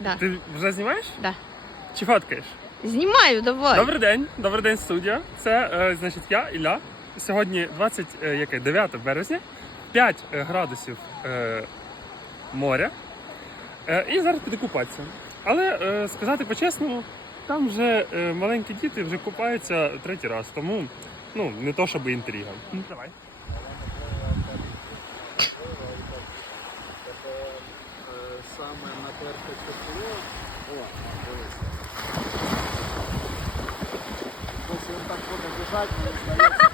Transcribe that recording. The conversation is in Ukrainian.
Да. Ти вже знімаєш? Да. Чи фоткаєш? Знімаю, давай. Добрий день, добрий день, студія. Це е, значить я, Ілля. Сьогодні 20, е, яке, 9 березня, 5 е, градусів е, моря. Е, і зараз піду купатися. Але е, сказати по-чесному, там вже е, маленькі діти вже купаються третій раз, тому ну, не то щоб інтрига. Давай. Саме натерте тепло. О, дивись. Ось він так буде біжати, мені здається,